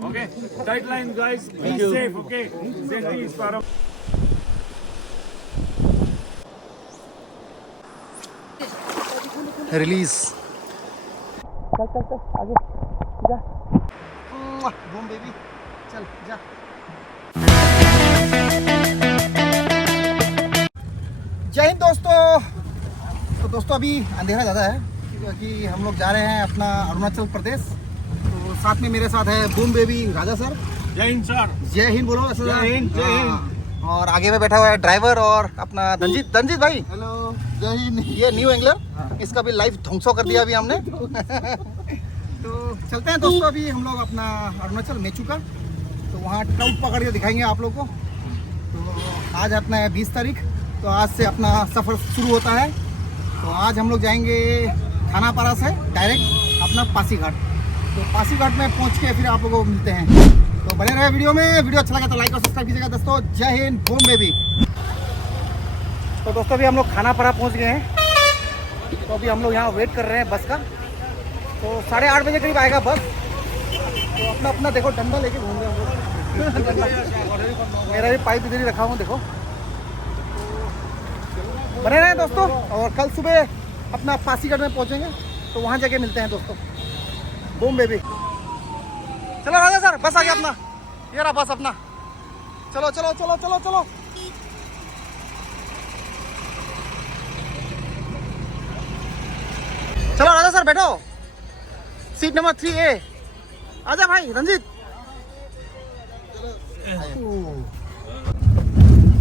Okay, tight line, guys. Be safe. Okay, safety is paramount. Release चल चल चल आगे जा बूम बेबी चल जा। जय हिंद दोस्तों। तो दोस्तों अभी अंधेरा ज़्यादा है क्योंकि हम लोग जा रहे हैं अपना अरुणाचल प्रदेश। तो साथ में मेरे साथ है बूम बेबी राजा सर। जय हिंद सर। जय हिंद बोलो। जय हिंद, जय हिंद। और आगे में बैठा हुआ है ड्राइवर और अपना दंजीत भाई। हेलो जय हिंद। ये न्यू एंगलर, इसका भी लाइव ध्वंसो कर दिया अभी हमने। तो चलते हैं दोस्तों, अभी हम लोग अपना अरुणाचल मेचुका, तो वहाँ ट्राउट पकड़ के दिखाएंगे आप लोग को। तो आज अपना है 20 तारीख, तो आज से अपना सफ़र शुरू होता है। तो आज हम लोग जाएंगे खानापारा से डायरेक्ट अपना पासीघाट। तो पासीघाट में पहुँच के फिर आप लोगों को मिलते हैं। तो बने रहे वीडियो में। वीडियो अच्छा लगा तो लाइक और सब्सक्राइब कीजिएगा दोस्तों। जय हिंद, बूम बेबी। तो दोस्तों अभी हम लोग खानापारा पहुँच गए हैं। तो अभी हम लोग यहाँ वेट कर रहे हैं बस का। तो 8:30 बजे करीब आएगा बस। तो अपना अपना देखो डंडा लेके घूम रहे हैं हम लोग। मेरा भी पाइप इधर ही रखा हूँ देखो। बने रहे दोस्तों, और कल सुबह अपना पासीघाट में पहुँचेंगे, तो वहाँ जाके मिलते हैं दोस्तों। Boom baby. चलो राजा सर, बस आ गया अपना। ये रहा बस अपना। चलो चलो चलो चलो चलो। चलो राजा सर बैठो, सीट नंबर 3A। आजा भाई रंजीत।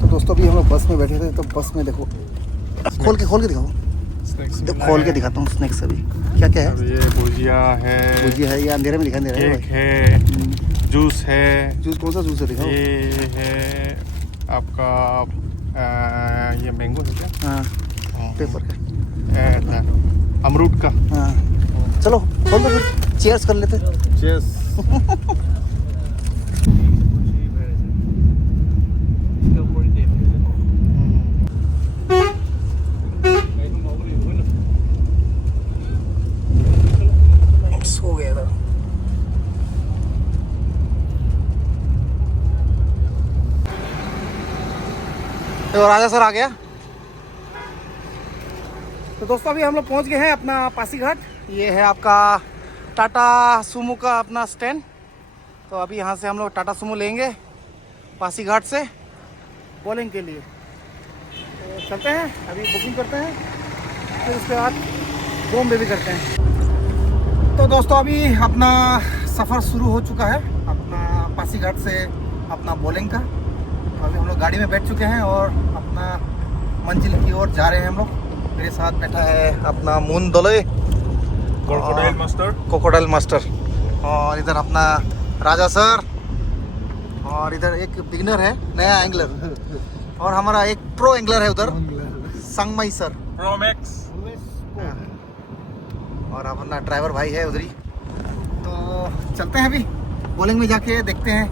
तो दोस्तों अभी हम लोग बस में बैठे थे, तो बस में देखो खोल के दिखाओ। तो खोल के दिखाता हूँ स्नैक्स अभी क्या क्या है। ये भुजिया है, ये अंधेरे में दिखाई दे रहा है। केक है, जूस है। जूस कौन सा जूस है दिखाओ। ये है आपका ये मैंगो है क्या? हाँ पेपर का, अमरूद का। हाँ चलो खोल दो फिर, चेयर्स कर लेते। चीयर्स। हो गया था। तो राजा सर आ गया। तो दोस्तों अभी हम लोग पहुंच गए हैं अपना पासीघाट। ये है आपका टाटा सुमो का अपना स्टैंड। तो अभी यहाँ से हम लोग टाटा सुमो लेंगे पासीघाट से बॉलिंग के लिए। तो चलते हैं, अभी बुकिंग करते हैं, फिर उसके बाद बूम बेबी करते हैं। तो दोस्तों अभी अपना सफ़र शुरू हो चुका है अपना पासीघाट से अपना बॉलिंग का। तो अभी हम लोग गाड़ी में बैठ चुके हैं और अपना मंजिल की ओर जा रहे हैं हम लोग। मेरे साथ बैठा है अपना मून दोले, क्रोकोडाइल मास्टर, और इधर अपना राजा सर, और इधर एक बिगिनर है नया एंगलर, और हमारा एक प्रो एंगलर है उधर संगमई सर प्रो मैक्स। और अपना ड्राइवर भाई है उधर ही। तो चलते हैं अभी बॉलिंग में जाके देखते हैं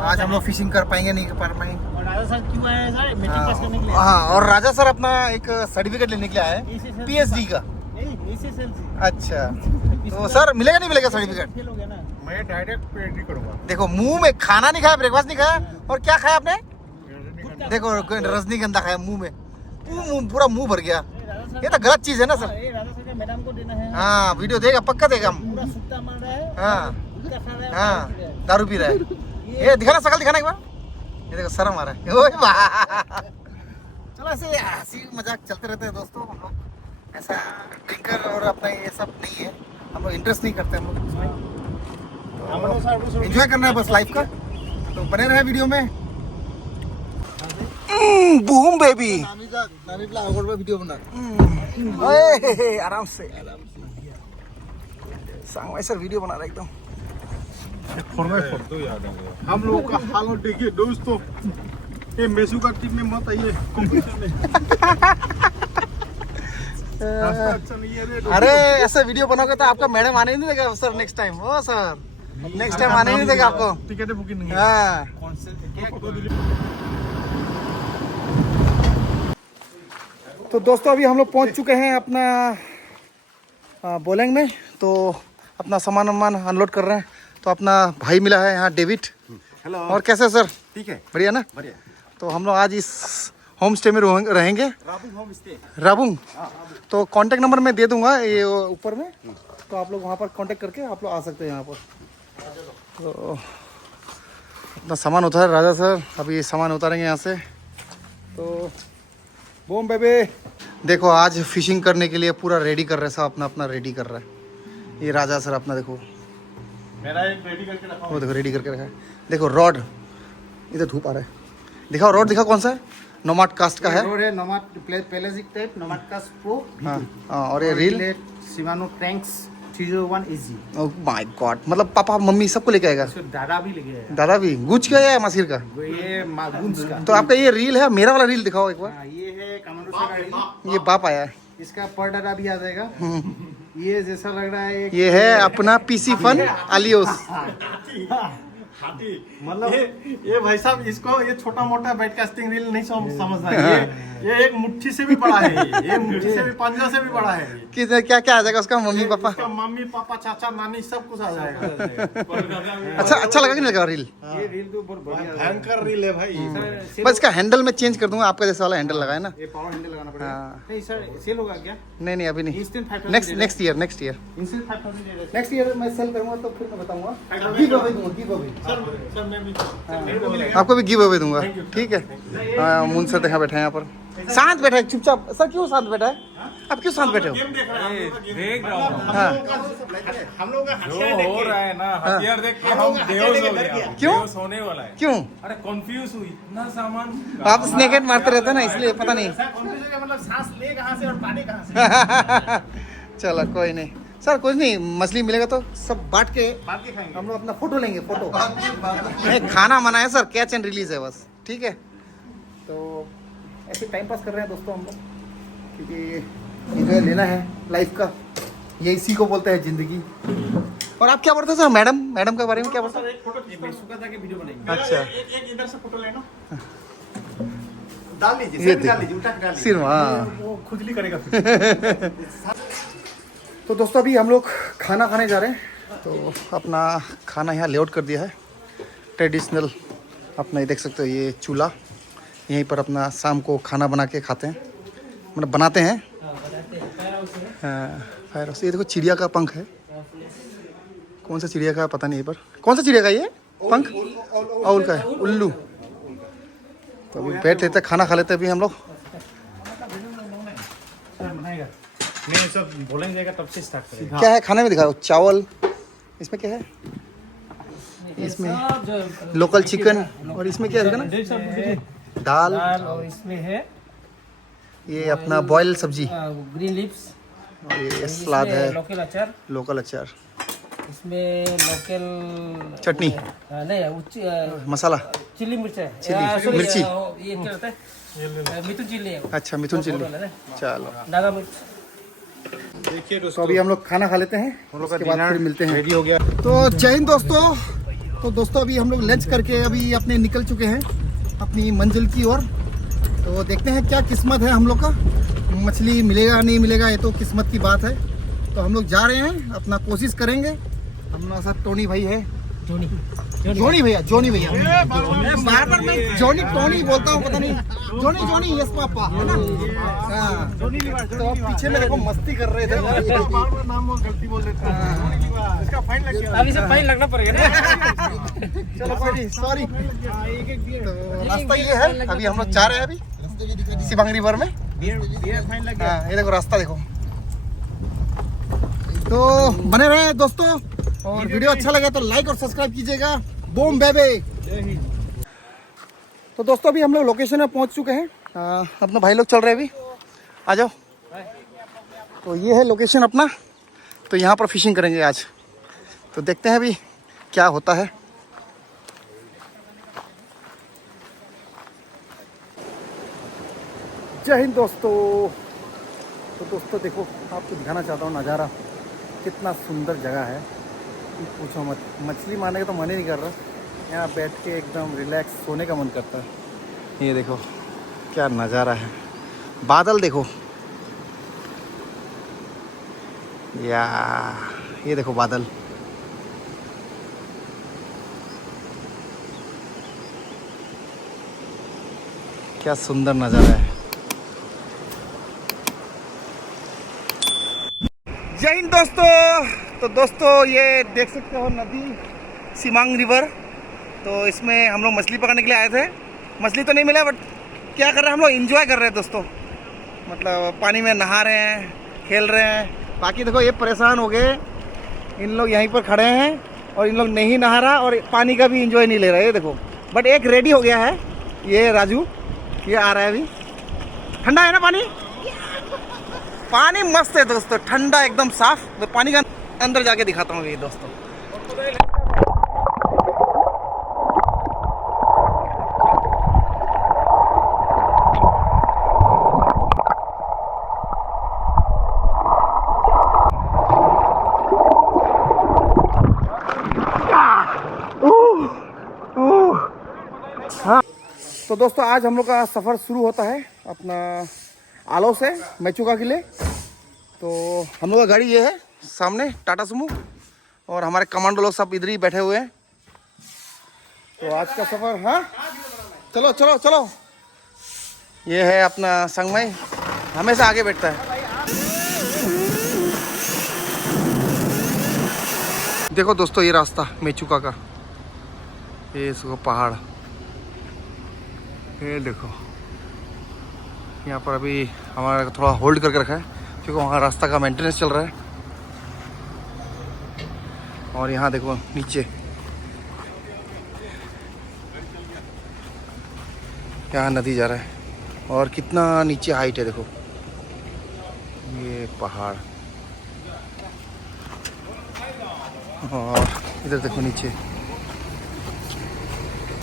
आज हम लोग फिशिंग कर पाएंगे नहीं कर पाएंगे। और राजा सर क्यों आए हैं सर? मैट्रिक पास करने के लिए। हाँ, और राजा सर अपना एक सर्टिफिकेट लेने के लिए आए हैं PhD का। नहीं SSLC। अच्छा, तो सर मिलेगा नहीं मिलेगा सर्टिफिकेट? फेल हो गया ना। मैं डायरेक्ट PhD करूँगा। देखो मुंह में खाना नहीं खाया, ब्रेकफास्ट नहीं खाया, और क्या खाया आपने? देखो रजनीगंधा खाया मुंह में, पूरा मुंह भर गया। ये तो गलत चीज है ना सर। ये राजा सर का मैडम को देना है। हाँ वीडियो देगा, पक्का देगा हम। पूरा सुट्टा मार रहा है। हाँ गुटखा खा रहा है। हाँ दारू पी रहा है। ये दिखाना, शकल दिखाना एक बार। ये देखो शर्म आ रहा है। ओए वाह। चलो ऐसे हंसी मजाक चलते रहते हैं दोस्तों। हम लोग ऐसा ड्रिंकर और अपना ये सब नहीं है, हम लोग इंटरेस्ट नहीं करते हम लोग इसमें। एंजॉय करना है बस लाइफ का। तो बने रहे वीडियो में। Boom baby. वीडियो बना। आराम से सांगवाई सर वीडियो बना रहा है एकदम। हम लोगों का हालत देखिए दोस्तों, ये मेचुका टीम में मत आइए कंपटीशन में। अच्छा नहीं है। अरे ऐसे वीडियो बनाओगे तो आपका मैडम आने ही नहीं देगा सर नेक्स्ट टाइम। ओ सर नेक्स्ट टाइम आने ही नहीं देगा आपको। टिकट बुकिंग नहीं है। हाँ तो दोस्तों अभी हम लोग पहुंच चुके हैं अपना बोलेंग में। तो अपना सामान वामान अनलोड कर रहे हैं। तो अपना भाई मिला है यहाँ, डेविड। हेलो। और कैसे सर? ठीक है, बढ़िया ना? बढ़िया। तो हम लोग आज इस होम स्टे में रहेंगे, राबुंग होम स्टे। राबुंग। तो कांटेक्ट नंबर मैं दे दूंगा ये ऊपर में, तो आप लोग वहाँ पर कांटेक्ट करके आप लोग आ सकते हैं यहाँ पर। तो अपना सामान उतार राजा सर, अभी सामान उतारेंगे यहाँ से। तो बूम बेबी, देखो आज फिशिंग करने के लिए पूरा रेडी कर रहे हैं, सब अपना अपना रेडी कर रहा है। ये राजा सर अपना देखो, मेरा एक रेडी करके रखा हूँ। वो देखो रेडी करके रखा है। देखो रॉड, इधर धूप आ रहा है, दिखाओ रॉड, दिखाओ कौन सा है। नोमाड कास्ट का है। रोड है nomad pelagic type, nomad cast pro. हाँ हाँ, और ये reel Shimano Tranx 301 AG. Oh my god, मतलब पापा मम्मी सबको लेके आएगा। इसको दादा भी लेके आया। दादा भी गुज का या मसीर का? ये गुंज का। तो आपका ये रील है, मेरा वाला रील दिखाओ एक बार। हाँ, ये है कमांडो का रील। ये बाप आया है। इसका पर दादा भी आ जाएगा। ये जैसा लग रहा है ये है अपना पीसी फन अलियोस। हाथी, मतलब ये भाई साहब, इसको ये छोटा मोटा ब्रॉडकास्टिंग रील नहीं समझना है। ये एक मुट्ठी से भी बड़ा है। ये मुट्ठी से भी, पंजा से भी बड़ा है। कि क्या क्या आ जाएगा उसका? मम्मी पापा, उसका मम्मी पापा, चाचा नानी सब कुछ आ जाएगा। अच्छा लगा कि नहीं लगा रील? ये रील तो बहुत बढ़िया है। भयंकर रील है भाई। बस इसका हैंडल में चेंज कर दूंगा, आपका जैसा वाला हैंडल लगा है ना। ये पावर हैंडल लगाना पड़ेगा। हाँ। नहीं सर, सेल होगा क्या? नहीं अभी नहीं, इंस्टेंट 5000 नेक्स्ट ईयर इंस्टेंट 5000 दे देते। नेक्स्ट ईयर मैं सेल करूंगा तो फिर मैं बताऊंगा। गिव अवे दूंगा, गिव अवे सर मैं भी आपको भी गिव अवे दूंगा, ठीक है। हाँ, मुन सर देखा बैठा है यहाँ पर, शांत बैठा है चुपचाप। सर क्यों शांत बैठा है? आप क्यों शांत बैठे हो? गेम देख रहे हैं। देख रहा हूँ हाँ हम लोग का जो हथियार देख हो के रहा है ना, हथियार देख के हम बेहोश हो गए। क्यों? बेहोश होने वाला है। क्यों? अरे कंफ्यूज हुई, इतना सामान। आप स्नेकेट मारते रहते हैं ना, इसलिए पता नहीं। मतलब सांस ले कहाँ से और पानी कहाँ से। चलो कोई नहीं सर, कुछ नहीं, मछली मिलेगा तो सब बांट के बात के खाएंगे। हम लोग अपना फोटो लेंगे, फोटो। नहीं, खाना मना है सर, कैच एंड रिलीज है बस, ठीक है। तो ऐसे टाइम पास कर रहे हैं दोस्तों हम लोग, क्योंकि एंजॉय लेना है लाइफ का, ये इसी को बोलते हैं जिंदगी। और आप क्या बोलते हैं सर? मैडम के बारे में क्या बोलते हैं? एक फोटो सुखा था कि वीडियो बनेंगे। अच्छा, एक इधर से फोटो लेना, डाल लीजिए, ये सिर डाल लीजिए, उल्टा के डाल लीजिए। सिर, हाँ। वो खुजली करेगा फिर। तो दोस्तों अभी हम लोग खाना खाने जा रहे हैं। तो अपना खाना यहाँ लेआउट कर दिया है, ट्रेडिशनल अपना, ये देख सकते हो, ये चूल्हा, यहीं पर अपना शाम को खाना बना के खाते हैं, मतलब बनाते हैं। हाँ, फायर हाउस। ये देखो चिड़िया का पंख है, कौन सा चिड़िया का पता नहीं, पर कौन सा चिड़िया का ये पंख? औल का है, उल्लू। तो अभी बैठ लेते, खाना खा लेते अभी हम लोग। नहीं सब बोलेंगे जाएगा तब से स्टार्ट करेंगे। क्या है खाने में? दिखाओ। चावल, इसमें क्या है? इसमें लोकल चिकन, और इसमें क्या है ना? दाल, और इसमें है ये अपना बॉयल सब्जी, ग्रीन लिप्स, और ये सलाद है, लोकल अचार, लोकल अचार, इसमें लोकल चटनी, नहीं मसाला, चिल्ली मिर्च है, चिल्ली, मिर्ची। ये क्या होता है? मिथुन चिल्ली है। अच्छा मिथुन चिल्ली। चलो नागा मिर्च। देखिए तो अभी हम लोग खाना खा लेते हैं, हम लोग का उसके बाद डिनर फिर मिलते हैं। रेडी हो गया। तो जय हिंद दोस्तों। तो दोस्तों अभी हम लोग लंच करके अभी अपने निकल चुके हैं अपनी मंजिल की ओर। तो देखते हैं क्या किस्मत है हम लोग का, मछली मिलेगा नहीं मिलेगा, ये तो किस्मत की बात है। तो हम लोग जा रहे हैं, अपना कोशिश करेंगे। हमारे साथ टोनी भाई है, जोनी भैया, जोनी भैया, बार मैं जोनी टोनी बोलता हूँ, पता नहीं, जोनी यस पापा है ना। हाँ, तो पीछे में देखो मस्ती कर रहे थे। बार नाम गलती बोल देता है, इसका फाइन लग गया। अभी से फाइन लगना पड़ेगा ना। चलो कोई नहीं, सॉरी। तो रास्ता ये है, अभी हम लोग जा रहे हैं अभी सिबांग रिवर में। फाइन लग गया। हाँ, ये देखो रास्ता देखो। तो बने रहे दोस्तों, और वीडियो अच्छा लगे तो लाइक और सब्सक्राइब कीजिएगा। Boom baby. तो दोस्तों अभी हम लोग लोकेशन में पहुंच चुके हैं। अपना भाई लोग चल रहे हैं अभी, आ जाओ। तो ये है लोकेशन अपना, तो यहाँ पर फिशिंग करेंगे आज। तो देखते हैं अभी क्या होता है। जय हिंद दोस्तों। तो दोस्तों देखो, आपको दिखाना चाहता हूँ नज़ारा, कितना सुंदर जगह है, पूछो मत। मछली मारने का तो मन ही नहीं कर रहा, यहाँ बैठ के एकदम रिलैक्स सोने का मन करता है। ये देखो क्या नज़ारा है, बादल देखो, या ये देखो बादल, क्या सुंदर नज़ारा है। जय हिंद दोस्तों। तो दोस्तों ये देख सकते हो नदी सिमांग रिवर। तो इसमें हम लोग मछली पकड़ने के लिए आए थे। मछली तो नहीं मिला, बट क्या कर रहे हैं हम लोग, एंजॉय कर रहे हैं दोस्तों। मतलब पानी में नहा रहे हैं, खेल रहे हैं। बाकी देखो ये परेशान हो गए, इन लोग यहीं पर खड़े हैं और इन लोग नहीं नहा रहा और पानी का भी एंजॉय नहीं ले रहा है। ये देखो, बट एक रेडी हो गया है, ये राजू, ये आ रहा है अभी। ठंडा है ना पानी? पानी मस्त है दोस्तों, ठंडा एकदम साफ। मैं पानी का अंदर जाके दिखाता हूँ ये दोस्तों। हाँ तो दोस्तों आज हम लोग का सफ़र शुरू होता है अपना आलो से मेचुका के लिए। तो हम लोग का गाड़ी ये है सामने, टाटा सुमो, और हमारे कमांडो लोग सब इधर ही बैठे हुए हैं। तो आज का सफ़र, हाँ चलो चलो चलो। ये है अपना संगमई, हमेशा आगे बैठता है। देखो दोस्तों ये रास्ता मेचुका का, ये इसको पहाड़, ये देखो। यहाँ पर अभी हमारा थोड़ा होल्ड करके रखा है क्योंकि वहाँ रास्ता का मेंटेनेंस चल रहा है। और यहाँ देखो नीचे, यहाँ नदी जा रहा है और कितना नीचे हाइट है देखो, ये पहाड़। और इधर देखो नीचे,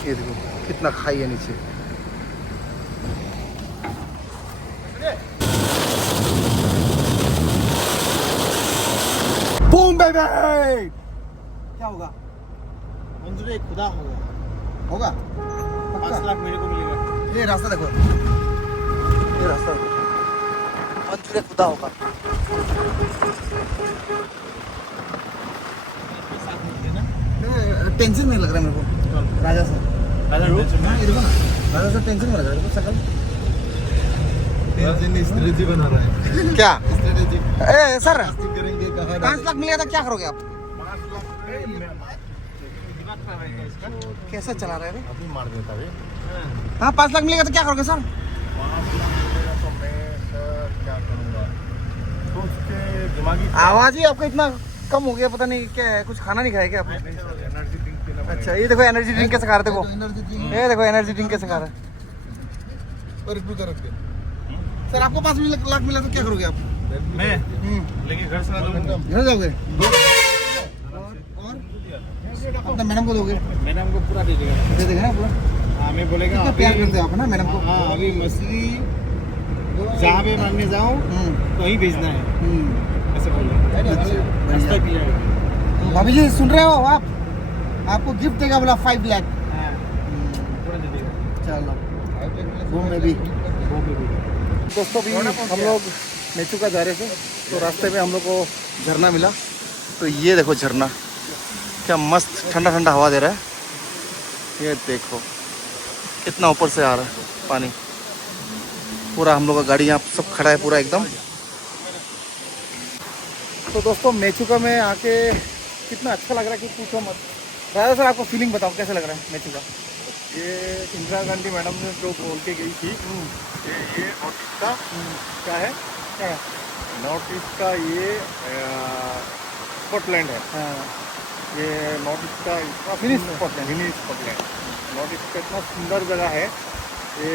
ये देखो कितना खाई है नीचे। बूम बेबी, क्या होगा? मंजूर खुदा होगा। होगा 5 लाख मेरे को मिलेगा। ये रास्ता देखो, ये रास्ता देखो, मंजूर खुदा होगा। टेंशन नहीं लग रहा मेरे को राजा से। राजा हाँ, ये देखो ना, राजा से टेंशन में लग रहा है देखो, शकल स्ट्रेटेजी बना रहा है। क्या स्ट्रेटेजी ए सर, करेंगे कहाँ 5 लाख मिलेगा तो क्या करोगे आप? 5 लाख कैसे चला रहे हैं? अभी मार देता है। हाँ 5 लाख मिलेगा तो क्या करोगे सर? 5 लाख मिलेगा तो मैं सर क्या करूँगा, तो उसके दिमागी आवाज़ ही आपका इतना कम हो गया, पता नहीं क्या है, कुछ खाना नहीं खाया क्या आपने? एनर्जी ड्रिंक पीना। अच्छा ये देखो एनर्जी ड्रिंक कैसे खा रहे देखो, ये देखो एनर्जी ड्रिंक कैसे खा रहे। सर आपको 5 लाख मिला तो क्या करोगे आप? मैं लेके घर से घर जाओगे और अपना मैडम को दोगे? मैडम को पूरा दे देगा। दे देगा ना पूरा? हाँ मैं बोलेगा कितना प्यार करते हो आप ना मैडम को? हाँ अभी मछली जहाँ पे मारने जाऊँ वहीं भेजना है, ऐसे बोल रहे हैं। रास्ता किया है। भाभी जी सुन रहे हो आप? आपको गिफ्ट देगा बोला 5 लाख। हाँ, पूरा दे देगा। चलो घूम में भी। दोस्तों भी हम लोग मेचुका जा रहे थे तो रास्ते में हम लोग को झरना मिला। तो ये देखो झरना, क्या मस्त ठंडा ठंडा हवा दे रहा है। ये देखो कितना ऊपर से आ रहा है पानी, पूरा हम लोग का गाड़ी यहाँ सब खड़ा है पूरा एकदम। तो दोस्तों मेचुका में आके कितना अच्छा लग रहा है कि पूछो मत। राजा सर आपको फीलिंग बताओ कैसा लग रहा है मेचुका? ये इंदिरा गांधी मैडम ने जो बोल के गई थी, ये नॉर्थ ईस्ट का क्या है, क्या? नॉर्थ ईस्ट का ये स्कॉटलैंड है। हाँ ये नॉर्थ ईस्ट का इतना मिनी सुंदर- Scotland. Mini Scotland north east का इतना सुंदर जगह है। ये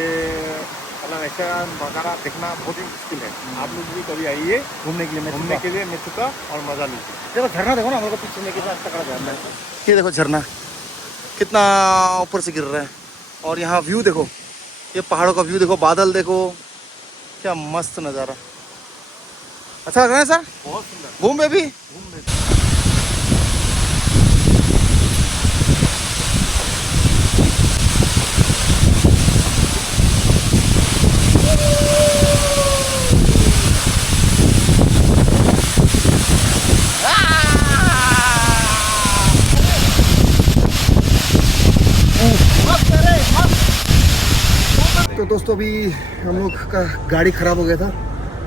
मतलब ऐसा नज़ारा देखना बहुत ही मुश्किल है। आप लोग भी कभी आइए घूमने के लिए घूमने के लिए मेचुका और मजा लीजिए। देखो झरना देखो ना, हम लोग को पीछे लेके अच्छा खड़ा झरना है। ये देखो झरना कितना ऊपर से गिर रहा है और यहाँ व्यू देखो, ये पहाड़ों का व्यू देखो, बादल देखो, क्या मस्त नज़ारा। अच्छा लग रहा है सर? बहुत सुंदर। घूम में भी दोस्तों अभी हम लोग का गाड़ी ख़राब हो गया था,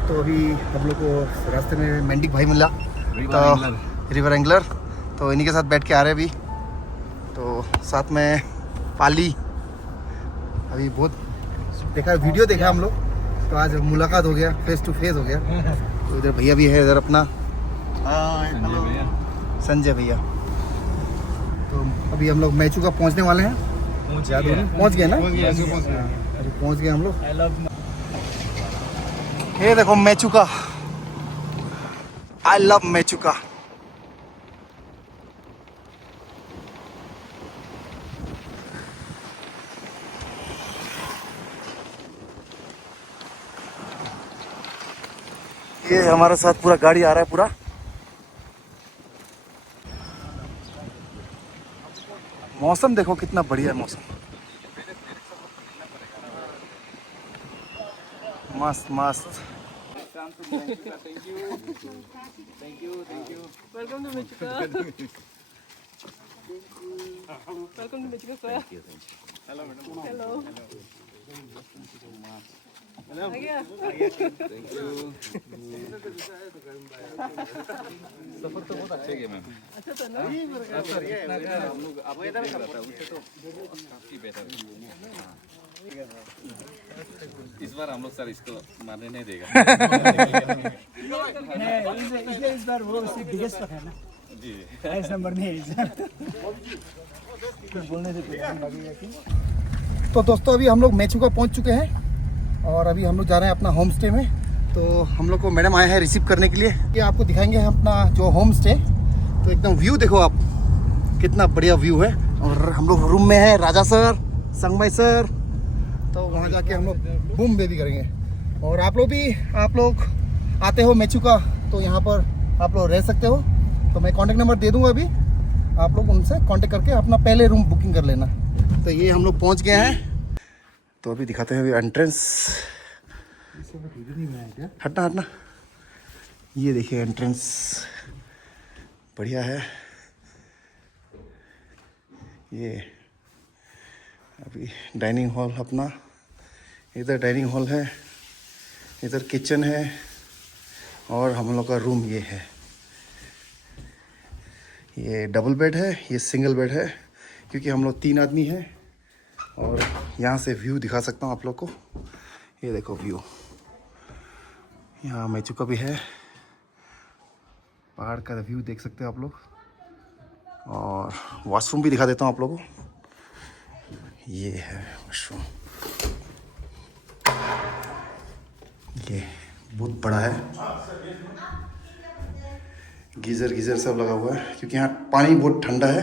तो अभी हम लोग को रास्ते में मेंडिक भाई मिला, तो रिवर एंगलर, तो इन्हीं के साथ बैठ के आ रहे हैं अभी। तो साथ में पाली, अभी बहुत देखा, वीडियो देखा हम लोग, तो आज मुलाकात हो गया, फेस टू फेस हो गया। तो इधर भैया भी है, इधर अपना संजय भैया। तो अभी हम लोग मैचुका पहुंचने वाले हैं। पहुंच गए ना? अभी पहुंच गए हम लोग। ये देखो मैचुका, आई लव मैचुका। ये हमारे साथ पूरा गाड़ी आ रहा है पूरा। मौसम देखो कितना बढ़िया है, मौसम मस्त मस्त। Welcome to Mexico. Welcome to Mexico, sir. Hello, madam. Hello. Hello. Thank you. सफर तो बहुत अच्छा गया मैम। अच्छा था ना? हम लोग आप वेदर का था उससे तो काफी बेहतर है। इस बार हम लोग सर इसको मारने नहीं देगा। नहीं, इस बार वो उससे बिगेस्ट है ना जी ऐसा नंबर नहीं है। बोलने से तो दोस्तों अभी हम लोग मैचुका पहुंच चुके हैं और अभी हम लोग जा रहे हैं अपना होम स्टे में। तो हम लोग को मैडम आए हैं रिसीव करने के लिए। ये आपको दिखाएंगे अपना जो होम स्टे। तो एकदम व्यू देखो आप, कितना बढ़िया व्यू है। और हम लोग रूम में है, राजा सर, संगमय सर, तो वहाँ जाके हम लोग बूम बेबी करेंगे। और आप लोग आते हो मैचुका तो यहाँ पर आप लोग रह सकते हो। तो मैं कॉन्टेक्ट नंबर दे दूँगा, अभी आप लोग उनसे कॉन्टेक्ट करके अपना पहले रूम बुकिंग कर लेना। तो ये हम लोग पहुँच गए हैं, तो अभी दिखाते हैं अभी एंट्रेंस। हटना, ये देखिए एंट्रेंस बढ़िया है। ये अभी डाइनिंग हॉल अपना, इधर डाइनिंग हॉल है, इधर किचन है और हम लोग का रूम ये है। ये डबल बेड है, ये सिंगल बेड है क्योंकि हम लोग 3 आदमी हैं। और यहाँ से व्यू दिखा सकता हूँ आप लोग को। ये देखो व्यू, यहाँ मैचुका भी है, पहाड़ का व्यू देख सकते हो आप लोग। और वॉशरूम भी दिखा देता हूँ आप लोगों को। ये है वॉशरूम, ये बहुत बड़ा है। गीज़र सब लगा हुआ है क्योंकि यहाँ पानी बहुत ठंडा है,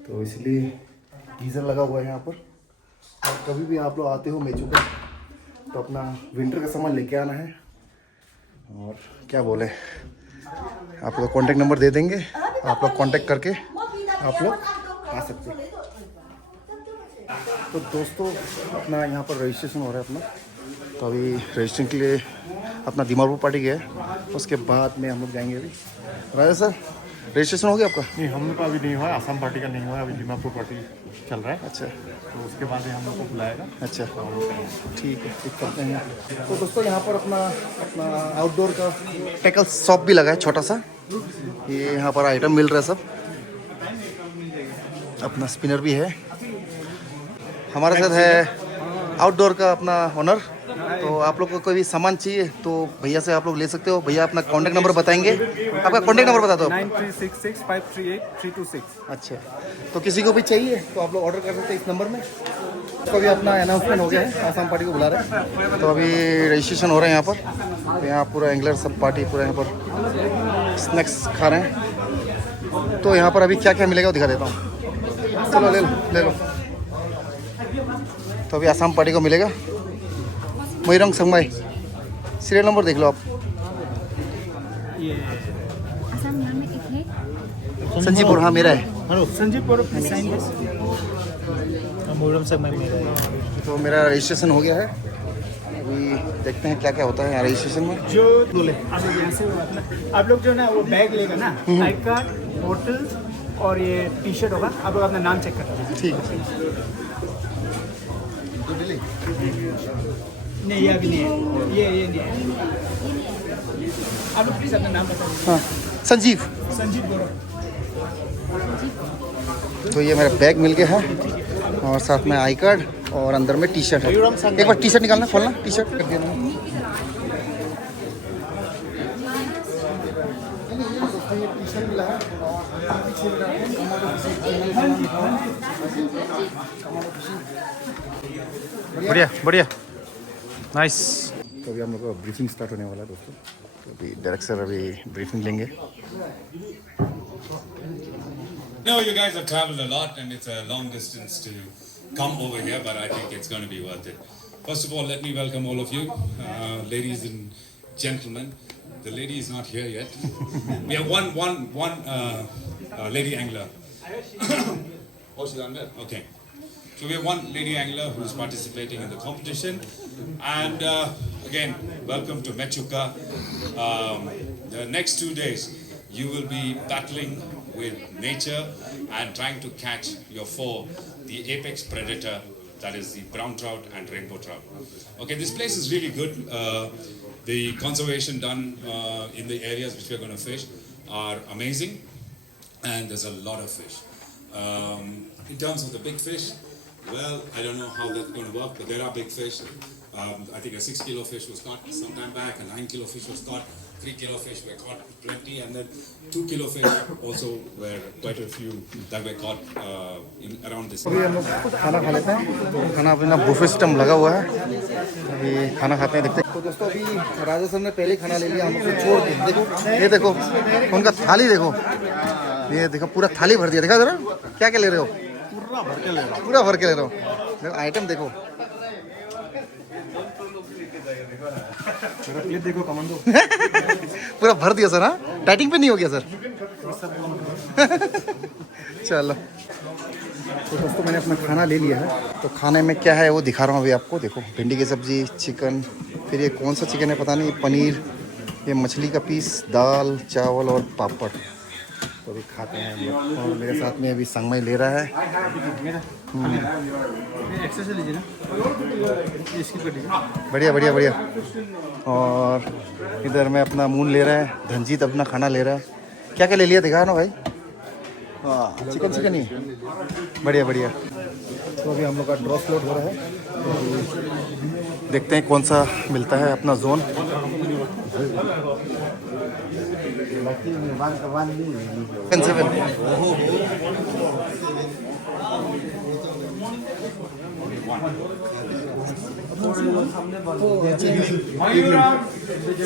तो इसलिए गीज़र लगा हुआ है यहाँ पर। और कभी भी आप लोग आते हो मैचुका तो अपना विंटर का सामान लेके आना है। और क्या बोले, आप लोग कॉन्टेक्ट नंबर दे देंगे, आप लोग कॉन्टेक्ट करके आप लोग आ सकते हैं। तो दोस्तों अपना यहाँ पर रजिस्ट्रेशन हो रहा है अपना। तो अभी रजिस्ट्रेशन के लिए अपना दीमापुर पार्टी गया, उसके बाद में हम लोग जाएंगे। अभी राजा सर रजिस्ट्रेशन हो गया आपका? नहीं, हम लोग का अभी नहीं हुआ, आसाम पार्टी का नहीं हुआ, अभी दीमापुर पार्टी चल रहा है। अच्छा, तो उसके बाद ही हम लोग को बुलाएगा। अच्छा ठीक है, ठीक करते हैं। तो दोस्तों यहाँ पर अपना आउटडोर का टैकल शॉप भी लगा है छोटा सा। ये यहाँ पर आइटम मिल रहा है सब, अपना स्पिनर भी है। हमारे साथ है आउटडोर का अपना ओनर। तो आप लोग को कोई भी सामान चाहिए तो भैया से आप लोग ले सकते हो। भैया अपना कॉन्टैक्ट नंबर बताएंगे, आपका कॉन्टैक्ट नंबर बता दो। 9366538326। अच्छा, तो किसी को भी चाहिए तो आप लोग ऑर्डर कर सकते हैं इस नंबर में। तो अभी अपना अनाउंसमेंट हो गया है, आसाम पार्टी को बुला रहे हैं। तो अभी रजिस्ट्रेशन हो रहा है यहाँ पर। तो यहाँ पूरा एंगलर सब पार्टी पूरा यहाँ पर स्नैक्स खा रहे हैं। तो यहाँ पर अभी क्या क्या मिलेगा वो दिखा देता हूँ। चलो ले लो। तो अभी आसाम पार्टी को मिलेगा मयूरंग संगमाई। सीरियल नंबर देख लो आप। संजीपुर, हाँ मेरा है। Hello Sanjipur, please sign this. मोरम से मैं मेरा है। तो मेरा रजिस्ट्रेशन हो गया है। अभी देखते हैं क्या क्या होता है यहाँ रजिस्ट्रेशन में। जो बोले आप लोग यहाँ से आप लोग जो ना वो बैग लेगा ना, आई कार्ड, होटल और ये टी शर्ट होगा। आप लोग अपना नाम चेक कर लीजिए। ठीक है। नहीं ये अभी नहीं है, ये नहीं है। आप लोग प्लीज अपना नाम बता दीजिए। हाँ संजीव। संजीव गौरव। तो ये मेरा बैग मिल गया है और साथ में आई कार्ड और अंदर में टी शर्ट है। एक बार टी शर्ट निकालना, खोलना, टी शर्ट कर दिया मैंने। टी शर्ट मिला है बढ़िया बढ़िया नाइस। तो अभी हम लोग का ब्रीफिंग स्टार्ट होने वाला है दोस्तों। तो अभी डायरेक्ट सर अभी ब्रीफिंग लेंगे। No, you guys have traveled a lot and it's a long distance to come over here, but I think it's going to be worth it. First of all, let me welcome all of you, ladies and gentlemen. The lady is not here yet. We have one lady angler. Oh, she's on there? Okay. So we have one lady angler who's participating in the competition. And again, welcome to Mechuka. The next 2 days, you will be battling with nature and trying to catch your foe, the apex predator, that is the brown trout and rainbow trout. Okay, this place is really good. The conservation done in the areas which we're going to fish are amazing, and there's a lot of fish. In terms of the big fish, well, I don't know how that's going to work, but there are big fish. I think a 6 kilo fish was caught some time back, a 9 kilo fish was caught, 3 kilo fish were caught plenty, and then 2 kilo fish also were quite a few that were caught in around this. अभी हम लोग खाना खा लेते हैं। तो खाना अपना बुफे सिस्टम लगा हुआ है, अभी खाना खाते हैं, देखते हैं। तो दोस्तों अभी राजा सर ने पहले खाना ले लिया, हम उसको छोड़ के देखो, ये देखो उनका थाली देखो, ये देखो पूरा थाली भर दिया। देखा जरा क्या क्या ले रहे हो? पूरा भर के ले रहा हूँ, पूरा भर के ले रहा हूँ। देखो आइटम देखो, ये देखो कमांडो पूरा भर दिया सर। हाँ डाइटिंग पे नहीं हो गया सर? चलो तो दोस्तों मैंने अपना खाना ले लिया है। तो खाने में क्या है वो दिखा रहा हूँ अभी आपको। देखो भिंडी की सब्जी, चिकन, फिर ये कौन सा चिकन है पता नहीं, पनीर, ये मछली का पीस, दाल, चावल और पापड़। तो अभी खाते हैं हम लोग। और मेरे साथ में अभी संगमय ले रहा है। बढ़िया बढ़िया बढ़िया। और इधर मैं अपना मून ले रहा है, धनजीत अपना खाना ले रहा है। क्या क्या ले लिया दिखा ना भाई? हाँ चिकन ही, बढ़िया बढ़िया। तो अभी हम लोग का ड्रॉप लोड हो रहा है, देखते हैं कौन सा मिलता है अपना जोन।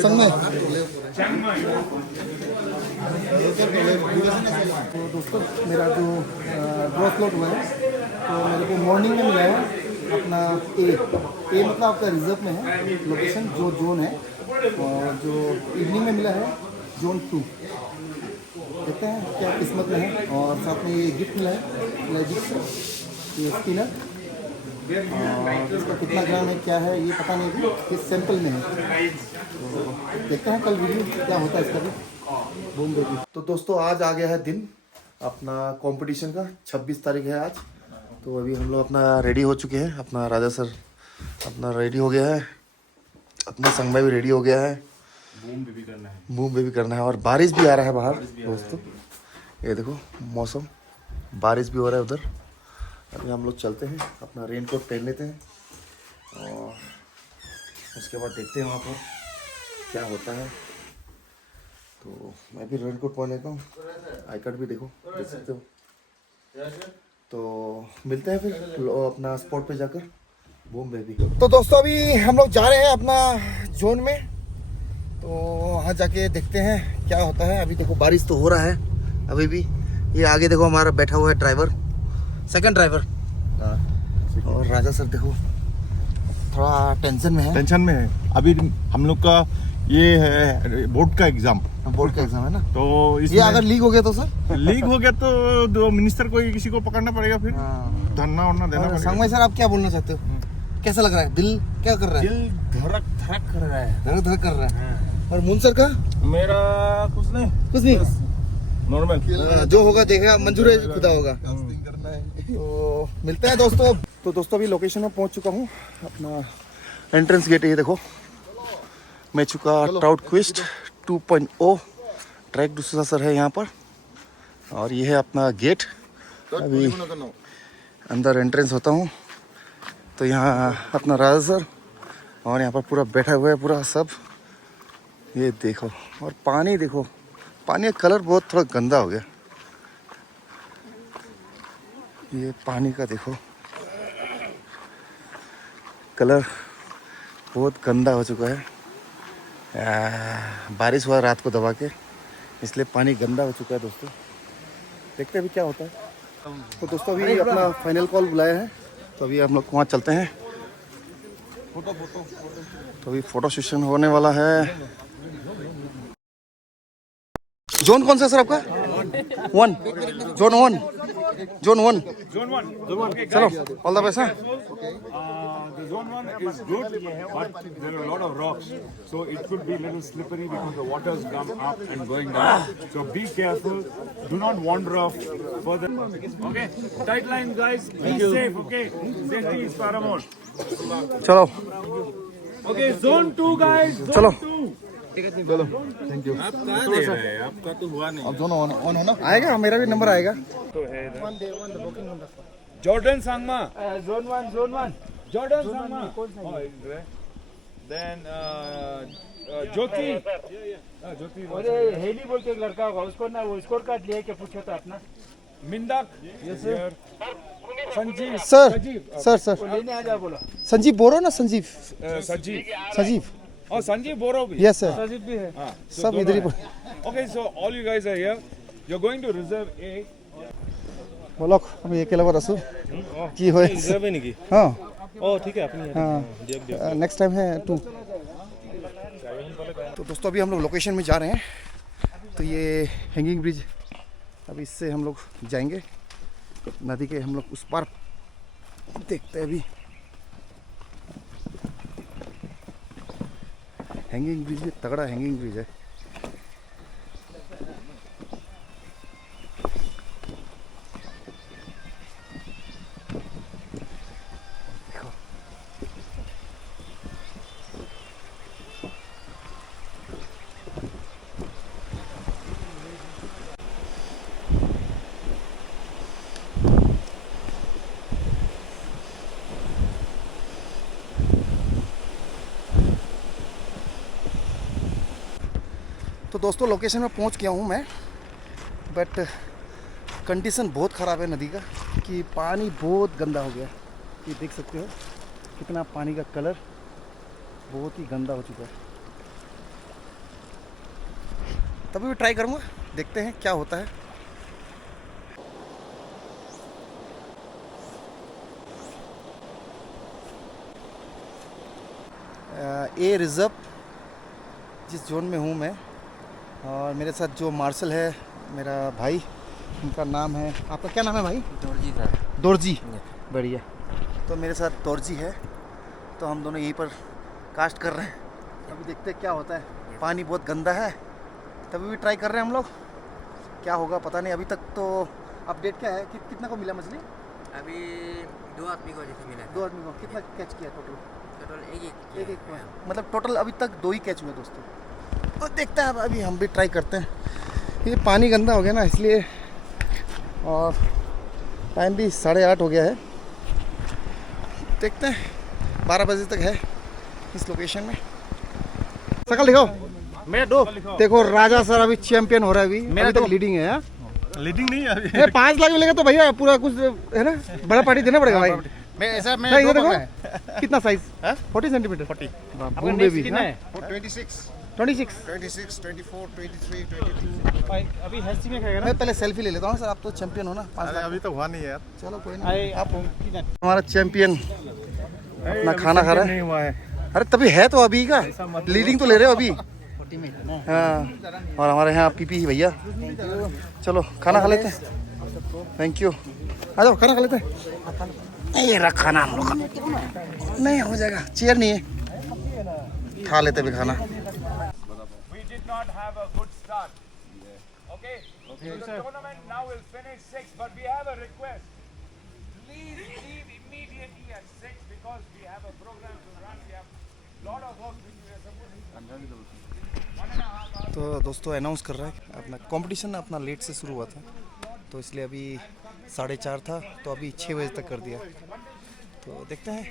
संगमय तो दोस्तों मेरा जो ड्रॉप लोड हुआ है, तो मेरे को मॉर्निंग में मिला है अपना ए मतलब आपका रिजर्व में है लोकेशन, जो जोन है। और जो इवनिंग में मिला है जोन 2। देखते हैं क्या किस्मत में है। और साथ में ये गिफ्ट मिला है मैजिक से, ये स्पिनर। और इसका कितना ग्राम है क्या है ये पता नहीं, ये सैंपल में है। तो देखते हैं कल वीडियो क्या होता है इसका भी। Boom baby. तो दोस्तों आज आ गया है दिन अपना कंपटीशन का, 26 तारीख है आज। तो अभी हम लोग अपना रेडी हो चुके हैं। अपना राजा सर अपना रेडी हो गया है, अपना संगमय भी रेडी हो गया है। बूम बेबी करना है और बारिश भी आ रहा है बाहर दोस्तों। ये देखो मौसम, बारिश भी हो रहा है उधर। अभी हम लोग चलते हैं, अपना रेन कोट पहन लेते हैं और उसके बाद देखते हैं वहाँ पर क्या होता है। तो मैं भी रेन कोट पहन लेता हूँ, आई कार्ड भी देखो, देख सकते हो। तो मिलते हैं फिर अपना स्पॉट पे जाकर। Boom baby. तो दोस्तों अभी हम लोग जा रहे हैं अपना जोन में, तो वहाँ जाके देखते हैं क्या होता है। अभी देखो बारिश तो हो रहा है अभी भी। ये आगे देखो हमारा बैठा हुआ है ड्राइवर, सेकंड ड्राइवर। और राजा सर देखो थोड़ा टेंशन में है। अभी हम लोग का ये है बोर्ड का एग्जाम है ना। तो ये अगर लीक हो गया तो सर? लीक हो गया तो दो मिनिस्टर को किसी को पकड़ना पड़ेगा, फिर धरना वरना देना पड़ेगा। संगमय सर आप क्या बोलना चाहते हो? कैसा लग रहा है? दिल क्या कर रहा है? दिल धड़क कर रहा है। धड़क कर रहा है। और मून सर का? मेरा कुछ नहीं नॉर्मल। जो होगा देखेगा, मंजूर है, खुदा होगा। तो मिलते हैं दोस्तों। तो दोस्तों अभी लोकेशन में पहुंच चुका हूँ। अपना एंट्रेंस गेट है ये देखो, मेचुका ट्राउट क्विस्ट 2.0 ट्रैक दूसरा सर है यहाँ पर। और ये है अपना गेट। अभी अंदर एंट्रेंस होता हूँ तो यहाँ अपना राजा सर और यहाँ पर पूरा बैठा हुआ है पूरा सब। ये देखो, और पानी देखो, पानी का कलर बहुत थोड़ा गंदा हो गया। ये पानी का देखो कलर बहुत गंदा हो चुका है। बारिश हुआ रात को दबा के, इसलिए पानी गंदा हो चुका है दोस्तों। देखते हैं अभी क्या होता है। तो दोस्तों अभी अपना फाइनल कॉल बुलाया है, तो अभी हम लोग वहाँ चलते हैं। तो अभी फोटो सेशन होने वाला है। जोन कौन सा सर आपका? 1 जोन 1 चलो all the best. The zone 1 is good, but there are a lot of rocks, so it could be a little slippery because the waters come up and going down. So be careful. Do not wander off further. Okay, tight line, guys. Be safe. Okay, safety is paramount. चलो Okay, zone 2, guys. Zone चलो 2. आपका तो हुआ नहीं। अब दोनों on होना आएगा, मेरा भी नंबर आएगा। Jordan Sangma. Zone 1. Jordan Sangma. Then Jyoti. Jyoti. अरे हेली बोल के एक लड़का होगा, उसको ना वो स्कोर कार्ड लिया क्या पूछा था अपना? Mindak. Yes, sir. Sanjeev. Sir लेने आ जा बोला। संजीव बोरो ना, Sanjeev Sanjeev. Oh, Sanjeev Boro. Yes sir, सजीव भी है। सब इधर ही। Okay, so all you guys are here. You're going to reserve A. बोलो আমি একেলা বসু কি হয় रिजर्व नहीं की। हाँ ओ ठीक है अपनी हाँ, नेक्स्ट टाइम है 2। तो दोस्तों अभी हम लोग लोकेशन में जा रहे हैं। तो ये हैंगिंग ब्रिज, अभी इससे हम लोग जाएंगे नदी के, हम लोग उस पार देखते हैं। अभी हैंगिंग ब्रिज भी तगड़ा हैंगिंग ब्रिज है। तो दोस्तों लोकेशन में पहुंच गया हूं मैं, बट कंडीशन बहुत ख़राब है नदी का, कि पानी बहुत गंदा हो गया। ये देख सकते हो कितना पानी का कलर बहुत ही गंदा हो चुका है। तभी भी ट्राई करूंगा, देखते हैं क्या होता है। ए रिजर्व जिस जोन में हूँ मैं, और मेरे साथ जो मार्शल है मेरा भाई, उनका नाम है, आपका क्या नाम है भाई? दोरजी सर। दोरजी, बढ़िया। तो मेरे साथ दोरजी है, तो हम दोनों यहीं पर कास्ट कर रहे हैं। अभी देखते हैं क्या होता है। पानी बहुत गंदा है, तभी भी ट्राई कर रहे हैं हम लोग, क्या होगा पता नहीं। अभी तक तो अपडेट क्या है कि कितना को मिला मछली? अभी 2 आदमी को जैसे मिला। 2 आदमी को कितना कैच किया टोटल? टोटल एक मतलब टोटल अभी तक 2 ही कैच हुए दोस्तों। तो देखते हैं, अभी हम भी ट्राई करते हैं। ये पानी गंदा हो गया ना इसलिए, और टाइम भी 8:30 हो गया है। देखते हैं 12 बजे तक है इस लोकेशन में। सकल दिखाओ, मैं दो देखो राजा सर अभी चैंपियन हो रहा है। अभी तक लीडिंग है। हाँ? लीडिंग नहीं है अभी। 5 लाख मिलेगा तो भैया पूरा कुछ है ना, बड़ा पार्टी देना पड़ेगा भाई। मैं ऐसा मैं नहीं, दो ये देखो पकड़ा है। कितना साइज? 40 सेंटीमीटर। 40। बूम बेबी कितना है? 26 24 23 22 अभी हेस्टी में खाएगा ना। मैं पहले सेल्फी ले लेता हूँ सर, आप तो चैंपियन हो ना। 5 लाख अभी तो हुआ नहीं है यार। चलो कोई नहीं। आप हमारा चैंपियन अपना खाना खा रहा है। नहीं हुआ है। अरे तभी है तो अभी का लीडिंग तो ले रहे हो अभी। हाँ, और हमारे यहाँ पीपी भैया, चलो खाना खा लेते हैं। थैंक यू, आ जाओ खाना खा लेते हैं। ये रख खाना हम लोग का नहीं हो जाएगा, चेयर नहीं है, खा लेते भी खाना। We did not have a good start. Okay? So the tournament now will finish 6, but we have a request. तो दोस्तों अनाउंस कर रहा है अपना कंपटीशन अपना लेट से शुरू हुआ था, तो इसलिए अभी 4:30 था, तो अभी 6 बजे तक कर दिया। तो देखते हैं।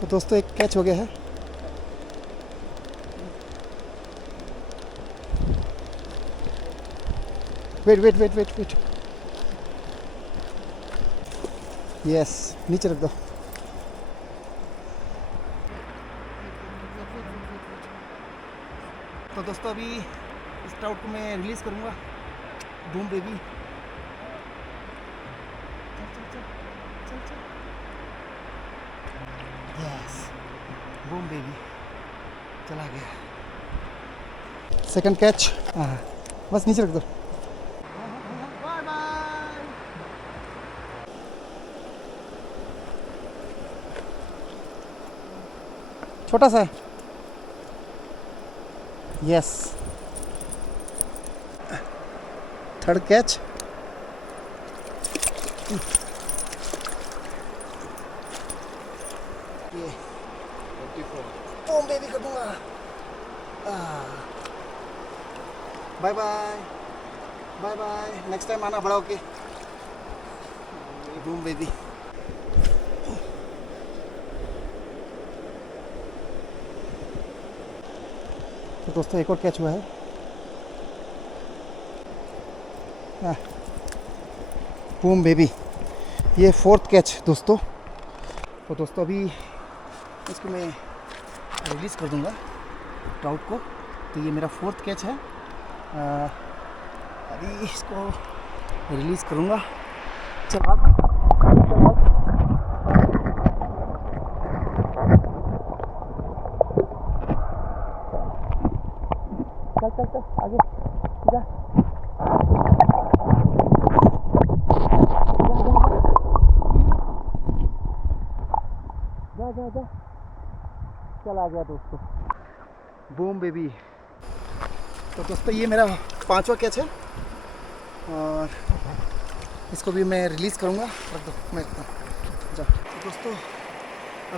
तो दोस्तों एक कैच हो गया है। वेट। यस, नीचे रख दो। तो दोस्तों अभी इस ट्राउट को मैं रिलीज करूंगा। बूम बेबी, चल। यस, बूम बेबी चला गया। सेकंड कैच, बस नीचे रख दो। Bye bye. छोटा सा है। Yes, third catch. ये बूम बेबी कर दूंगा। बाय बाय, नेक्स्ट टाइम आना बड़ा होके। Boom baby. तो दोस्तों एक और कैच हुआ है। बूम बेबी, ये 4th कैच दोस्तों। तो दोस्तों अभी इसको मैं रिलीज़ कर दूंगा ट्राउट को। तो ये मेरा 4th कैच है। अभी इसको रिलीज़ करूंगा। चल आगे जा। जा। चल आ गया दोस्तों, बूम बेबी। तो दोस्तों ये मेरा 5वां कैच है और इसको भी मैं रिलीज़ करूँगा। रख दो, मैं रखता हूँ। जा। तो दोस्तों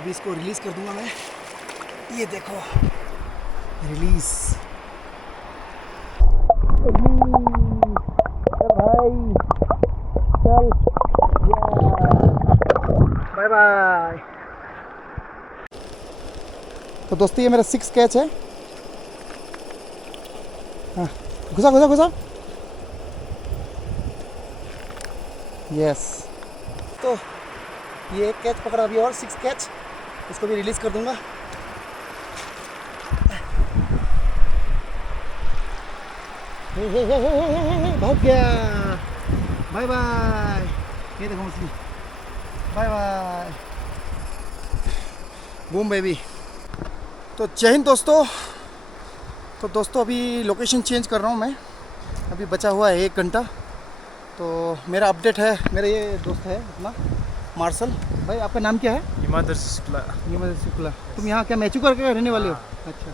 अभी इसको रिलीज़ कर दूँगा मैं। ये देखो, रिलीज़। चल भाई, चल। Bye bye. तो दोस्तों ये मेरा 6th कैच है। हाँ, घुसा। यस, तो ये एक कैच पकड़ा अभी और 6th कैच। इसको भी रिलीज़ कर दूंगा। भाग गया। Bye bye. ये देखो मछली। Bye bye, boom baby. तो जय हिंद दोस्तों। तो दोस्तों अभी लोकेशन चेंज कर रहा हूँ मैं। अभी बचा हुआ है 1 घंटा। तो मेरा अपडेट है, मेरा ये दोस्त है अपना मार्शल भाई। आपका नाम क्या है? हिमाद्री शुक्ला। तुम यहाँ क्या मैचूका के रहने वाले हो? अच्छा।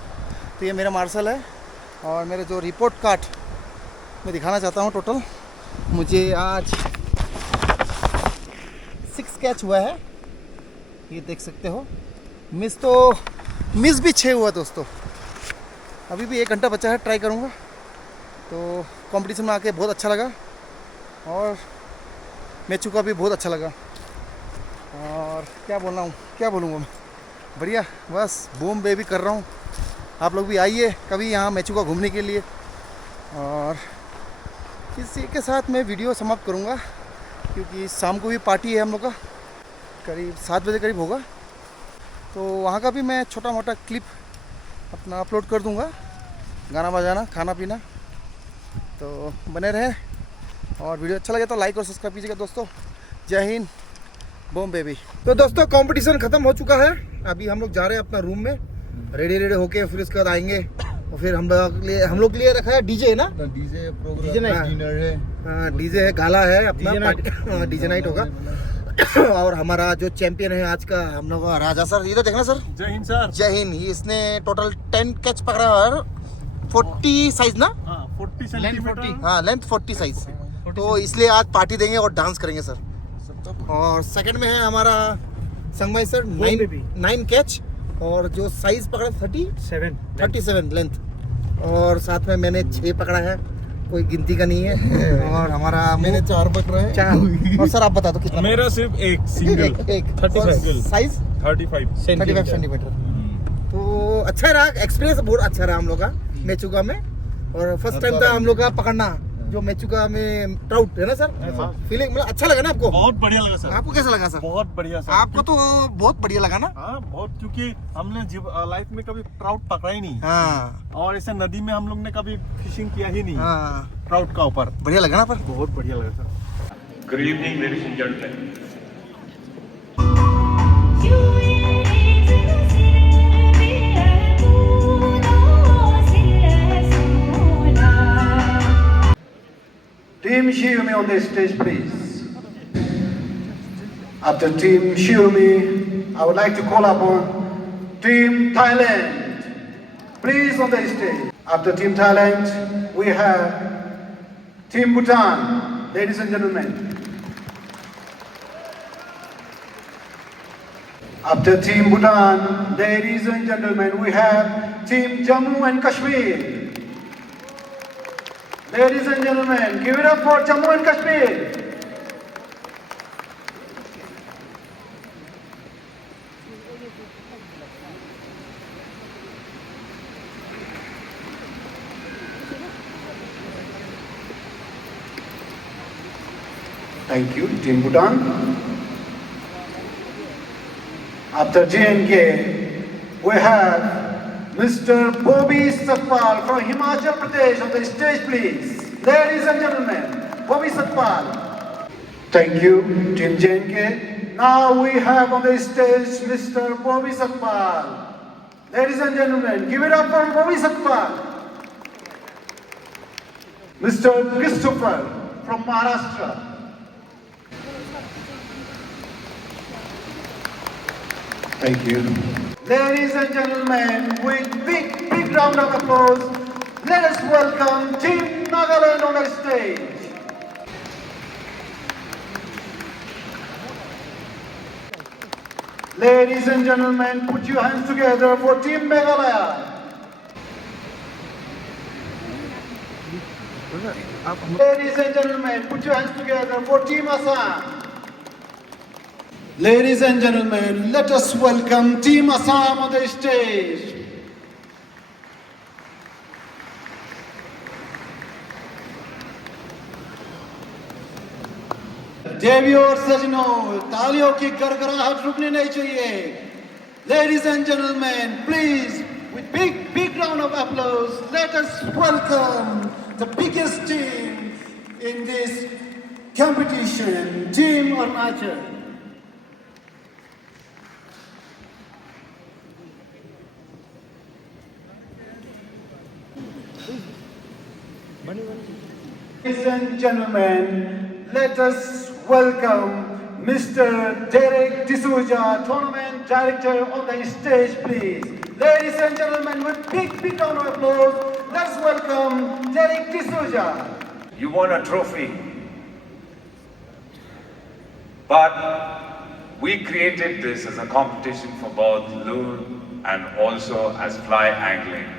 तो ये मेरा मार्शल है और मेरे जो रिपोर्ट कार्ड मैं दिखाना चाहता हूँ। टोटल मुझे आज 6 कैच हुआ है, ये देख सकते हो। मिस भी 6 हुआ दोस्तों। अभी भी 1 घंटा बचा है, ट्राई करूँगा। तो कंपटीशन में आके बहुत अच्छा लगा और मैचूका भी बहुत अच्छा लगा। और क्या बोलूँगा मैं, बढ़िया। बस बूम बेबी कर रहा हूँ। आप लोग भी आइए कभी यहाँ मैचूका घूमने के लिए। और इसी के साथ मैं वीडियो समाप्त करूँगा, क्योंकि शाम को भी पार्टी है हम लोग का, करीब 7 बजे करीब होगा। तो वहाँ का भी मैं छोटा मोटा क्लिप अपना अपलोड कर दूँगा, गाना बजाना, खाना पीना। तो बने रहें और वीडियो अच्छा लगे तो लाइक और सब्सक्राइब कीजिएगा दोस्तों। जय हिंद, बूम बेबी। तो दोस्तों कंपटीशन खत्म हो चुका है। अभी हम लोग जा रहे हैं अपना रूम में, रेडी होके फिर उसके बाद आएंगे। और फिर हम लोग के लिए रखा है डीजे, ना डीजे प्रोग्राम, डिनर है। हाँ, डीजे है, गाला है अपना, डीजे नाइट होगा। और हमारा जो चैंपियन है आज का हम लोग का राजा सर, इधर देखना सर। जय हिंद सर। जय हिंद। इसने टोटल 10 कैच पकड़ा और 40 साइज ना। 40 सेंटीमीटर। हाँ, लेंथ 40 साइज। तो इसलिए आज पार्टी देंगे और डांस करेंगे सर। और सेकंड में है हमारा संगमाई सर 9 कैच और जो साइज पकड़ा 37 लेंथ और साथ में मैंने 6 पकड़ा है, कोई गिनती का नहीं है। और हमारा मैंने 4 पकड़ा है। 4 और सर आप बता दो कितना? मेरा सिर्फ एक सिंगल एक 35 साइज 35 सेंटीमीटर। तो अच्छा रहा, एक्सपीरियंस बहुत अच्छा रहा हम लोग का मेचुका में। और फर्स्ट टाइम था हम लोग का पकड़ना जो मेचुका में ट्राउट है ना सर। फीलिंग मतलब अच्छा लगा ना आपको? बहुत बढ़िया लगा सर। आपको कैसा लगा सर? बहुत बढ़िया सर। आपको तो बहुत बढ़िया लगा ना? हाँ बहुत, क्योंकि हमने लाइफ में कभी ट्राउट पकड़ा ही नहीं। हाँ और ऐसे नदी में हम लोग ने कभी फिशिंग किया ही नहीं हाँ, ट्राउट का ऊपर। बढ़िया लगा ना पर? बहुत बढ़िया लगा sir. Good evening, ladies and gentlemen. Team Xiaomi on the stage, please. After Team Xiaomi, I would like to call upon Team Thailand. Please on the stage. After Team Thailand, we have Team Bhutan. Ladies and gentlemen. After Team Bhutan, ladies and gentlemen, we have Team Jammu and Kashmir. Ladies and gentlemen, give it up for Jammu and Kashmir. Thank you, Team Bhutan. After J&K, we have Mr. Bobby Satpal from Himachal Pradesh on the stage, please. Ladies and gentlemen, Bobby Satpal. Thank you, Team J&K. Now we have on the stage Mr. Bobby Satpal. Ladies and gentlemen, give it up for Bobby Satpal. Mr. Christopher from Maharashtra. Thank you. Ladies and gentlemen, with big round of applause, let us welcome Team Nagaland on the stage. Ladies and gentlemen, put your hands together for Team Meghalaya. Ladies and gentlemen, put your hands together for Team Assam. Ladies and gentlemen, let us welcome Team Assam on the stage. देवियों और सजनों, तालियों की गड़गड़ाहट रुकनी नहीं चाहिए। Ladies and gentlemen, please, with big round of applause, let us welcome the biggest team in this competition, Team Arunachal. Ladies and gentlemen, let us welcome Mr. Derek D'Souza, Tournament Director on the stage, please. Ladies and gentlemen, with big round of applause, let's welcome Derek D'Souza. You won a trophy, but we created this as a competition for both loon and also as fly angling.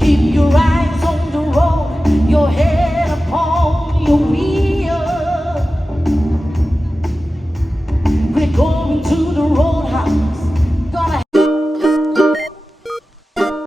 Keep your eyes on the road, your head upon your wheels.